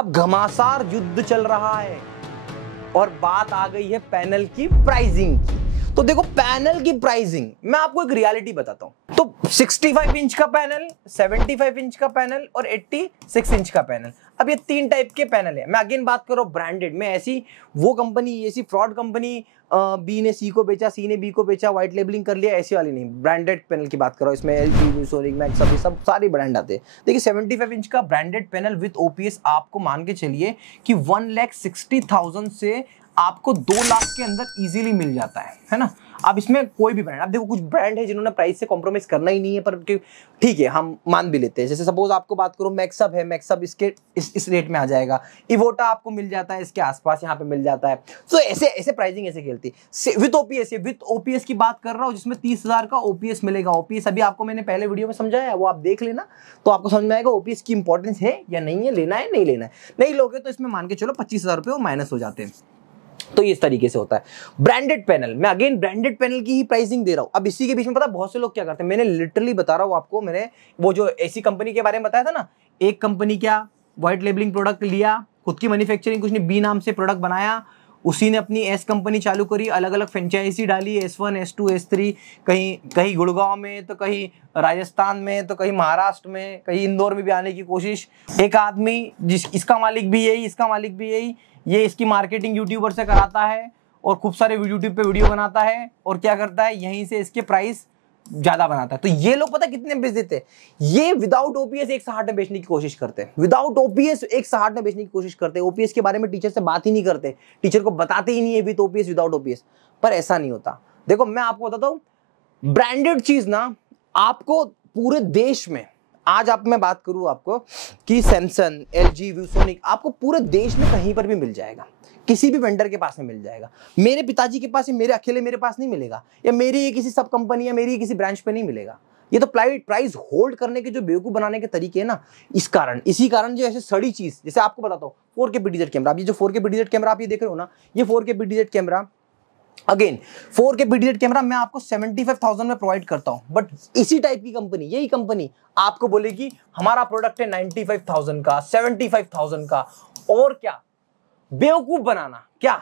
अब घमासान युद्ध चल रहा है और बात आ गई है पैनल की प्राइसिंग की। तो देखो पैनल की प्राइसिंग, मैं आपको एक रियलिटी बताता हूं। तो 65 इंच का पैनल, 75 इंच का पैनल और 86 इंच का पैनल, अब ये तीन टाइप के पैनल है। मैं अगेन बात कर रहा हूं ब्रांडेड में। ऐसी वो कंपनी, ऐसी फ्रॉड कंपनी बी ने सी को बेचा, सी ने बी को बेचा, व्हाइट लेबलिंग कर लिया, ऐसी वाली नहीं। ब्रांडेड पैनल की बात कर रहा हूं। इसमें एलजी, वीसोनिक, मैक्स, सब सारे ब्रांड आते हैं। देखिए 75 इंच का ब्रांडेड पैनल विद ओपीएस आपको मान के चलिए कि 1,60,000 से आपको 2 लाख के अंदर इजीली मिल जाता है ना। अब इसमें कोई भी ब्रांड, अब देखो कुछ ब्रांड है जिन्होंने प्राइस से कॉम्प्रोमाइज करना ही नहीं है, पर ठीक है हम मान भी लेते हैं। जैसे सपोज आपको बात करूं मैक्सअप है, मैक्सअप इसके इस रेट में आ जाएगा। इवोटा आपको मिल जाता है इसके आसपास, यहाँ पे मिल जाता है। तो ऐसे प्राइसिंग ऐसे खेलती है। विद ओपीएस की बात कर रहा हूँ, जिसमें 30,000 का ओपीएस मिलेगा। ओपीएस अभी आपको मैंने पहले वीडियो में समझाया, वो आप देख लेना तो आपको समझ में आएगा ओपीएस की इंपॉर्टेंस है या नहीं है, लेना है नहीं लेना है। नहीं लोगे तो इसमें मान के चलो 25,000 रुपये वो माइनस हो जाते हैं। तो इस तरीके से होता है ब्रांडेड पैनल। मैं अगेन ब्रांडेड पैनल की ही प्राइसिंग दे रहा हूं। अब इसी के बीच में पता बहुत से लोग क्या करते हैं, मैंने लिटरली बता रहा हूं आपको। मैंने वो जो ऐसी कंपनी के बारे में बताया था ना, एक कंपनी क्या व्हाइट लेबलिंग प्रोडक्ट लिया, खुद की मैन्युफैक्चरिंग कुछ नहीं, बी नाम से प्रोडक्ट बनाया, उसी ने अपनी एस कंपनी चालू करी, अलग अलग फ्रेंचाइजी डाली, S1, S2, S3, कहीं गुड़गांव में, तो कहीं राजस्थान में, तो कहीं महाराष्ट्र में, कहीं इंदौर में भी आने की कोशिश। एक आदमी इसका मालिक भी यही, इसका मालिक भी यही, ये इसकी मार्केटिंग यूट्यूबर से कराता है और खूब सारे यूट्यूब पे वीडियो बनाता है और क्या करता है, यहीं से इसके प्राइस ज्यादा बनाता है। तो ये लोग पता कितने बेच देते हैं, ये विदाउट ओपीएस 160 में बेचने की कोशिश करते हैं। विदाउट ओपीएस 160 में बेचने की कोशिश करते हैं। ओपीएस के बारे में टीचर से बात ही नहीं करते, टीचर को बताते ही नहीं है विद ओपीएस विदाउट ओपीएस। पर ऐसा नहीं होता। देखो मैं आपको बताता हूं, ब्रांडेड चीज ना आपको पूरे देश में, आज आप मैं बात करूं आपको कि सैमसंग, एलजी, वीसोनिक आपको पूरे देश में कहीं पर भी मिल जाएगा, किसी भी वेंडर के पास में मिल जाएगा। मेरे पिताजी के पास, मेरे अकेले मेरे पास नहीं मिलेगा, या मेरी ये किसी सब कंपनी या मेरी किसी ब्रांच पे नहीं मिलेगा। ये तो प्राइस होल्ड करने के जो बेवकूफ बनाने के तरीके हैं ना, इसी कारण जो ऐसे सड़ी चीज, जैसे आपको बताता हूँ 4K PTZ कैमरा। अब ये जो 4K PTZ कैमरा आप ये देख रहे हो ना, ये 4K PTZ camera, again 4K PTZ camera मैं आपको 75,000 में प्रोवाइड करता हूं। बट इसी टाइप की कंपनी, यही कंपनी आपको बोलेगी हमारा प्रोडक्ट है 95,000 का, 75,000 का। और क्या बेवकूफ बनाना, क्या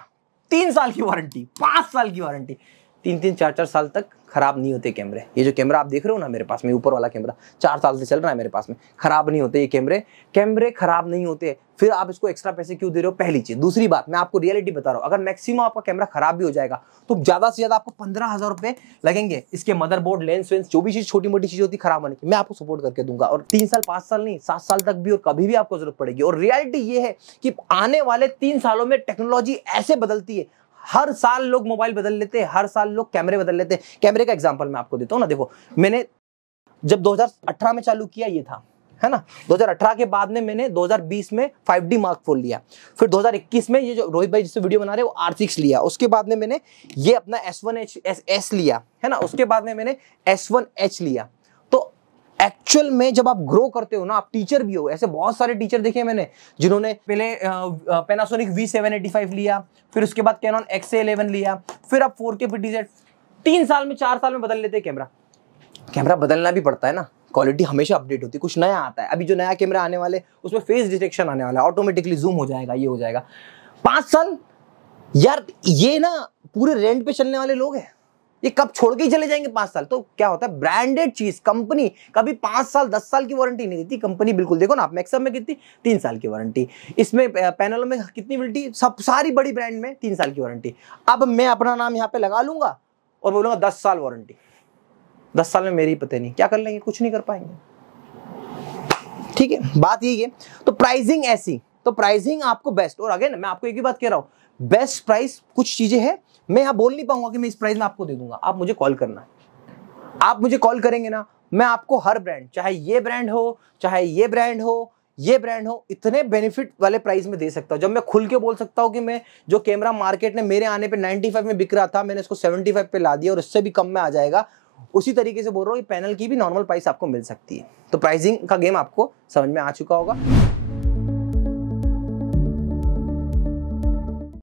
3 साल की वारंटी, 5 साल की वारंटी, 3-3, 4-4 साल तक खराब नहीं होते कैमरे। ये जो कैमरा आप देख रहे हो ना मेरे पास में, ऊपर वाला कैमरा 4 साल से चल रहा है मेरे पास में, खराब नहीं होते ये कैमरे खराब नहीं होते। फिर आप इसको एक्स्ट्रा पैसे क्यों दे रहे हो, पहली चीज। दूसरी बात, मैं आपको रियलिटी बता रहा हूं, अगर मैक्सिमम आपका कैमरा खराब भी हो जाएगा तो ज्यादा से ज्यादा आपको 15,000 रुपए लगेंगे। इसके मदरबोर्ड, लेंस वेंस, जो भी चीज छोटी मोटी चीज होती खराब होने की, मैं आपको सपोर्ट करके दूंगा। और 3 साल 5 साल नहीं, 7 साल तक भी और कभी भी आपको जरूरत पड़ेगी। और रियलिटी ये है कि आने वाले 3 सालों में टेक्नोलॉजी ऐसे बदलती है, हर साल लोग मोबाइल बदल लेते हैं, हर साल लोग कैमरे बदल लेते हैं। कैमरे का एग्जांपल मैं आपको देता हूं ना, देखो मैंने जब 2018 में चालू किया ये था, है ना, 2018 के बाद में मैंने 2020 में 5D Mark IV लिया, फिर 2021 में ये जो रोहित भाई जिससे वीडियो बना रहे हैं वो R6 लिया, उसके बाद में मैंने ये अपना S1S लिया, है ना, उसके बाद में मैंने S1H लिया। तो एक्चुअल में जब आप ग्रो करते हो ना, आप टीचर भी हो, ऐसे बहुत सारे टीचर देखे मैंने जिन्होंने पहले Panasonic V785 लिया, फिर उसके बाद Canon XA11 लिया, फिर अब 4K PTZ। 3 साल में 4 साल में बदल लेते हैं कैमरा बदलना भी पड़ता है ना, क्वालिटी हमेशा अपडेट होती है, कुछ नया आता है। अभी जो नया कैमरा आने वाले उसमें फेस डिटेक्शन आने वाला है, ऑटोमेटिकली जूम हो जाएगा, ये हो जाएगा। 5 साल यार, ये ना पूरे रेंट पे चलने वाले लोग हैं, ये कब छोड़ के ही चले जाएंगे 5 साल। तो क्या होता है, ब्रांडेड चीज कंपनी कभी 5 साल 10 साल की वारंटी नहीं देती कंपनी, बिल्कुल। देखो ना आप मैक्सअप में कितनी, 3 साल की वारंटी, इसमें पैनलों में कितनी मिलती, सब सारी बड़ी ब्रांड में 3 साल की वारंटी। अब मैं अपना नाम यहाँ पे लगा लूंगा और बोलूंगा 10 साल वारंटी, 10 साल में मेरी पता नहीं क्या कर लेंगे, कुछ नहीं कर पाएंगे। ठीक है, बात यही है। तो प्राइसिंग ऐसी, तो प्राइसिंग आपको बेस्ट। और अगेन मैं आपको एक ही बात कह रहा हूं, बेस्ट प्राइस कुछ चीजें हैं, मैं यहां बोल नहीं पाऊंगा कि मैं इस प्राइस में आपको दे दूंगा। आप मुझे कॉल करना है, आप मुझे कॉल करेंगे ना, मैं आपको हर ब्रांड, चाहे ये ब्रांड हो, चाहे ये ब्रांड हो, ये ब्रांड हो, इतने बेनिफिट वाले प्राइस में दे सकता हूं। जब मैं खुल के बोल सकता हूं कि मैं जो कैमरा मार्केट में मेरे आने पे 95 में बिक रहा था, मैंने इसको 75 पे ला दिया और इससे भी कम में आ जाएगा, उसी तरीके से बोल रहा हूँ पैनल की भी नॉर्मल प्राइस आपको मिल सकती है। तो प्राइसिंग का गेम आपको समझ में आ चुका होगा।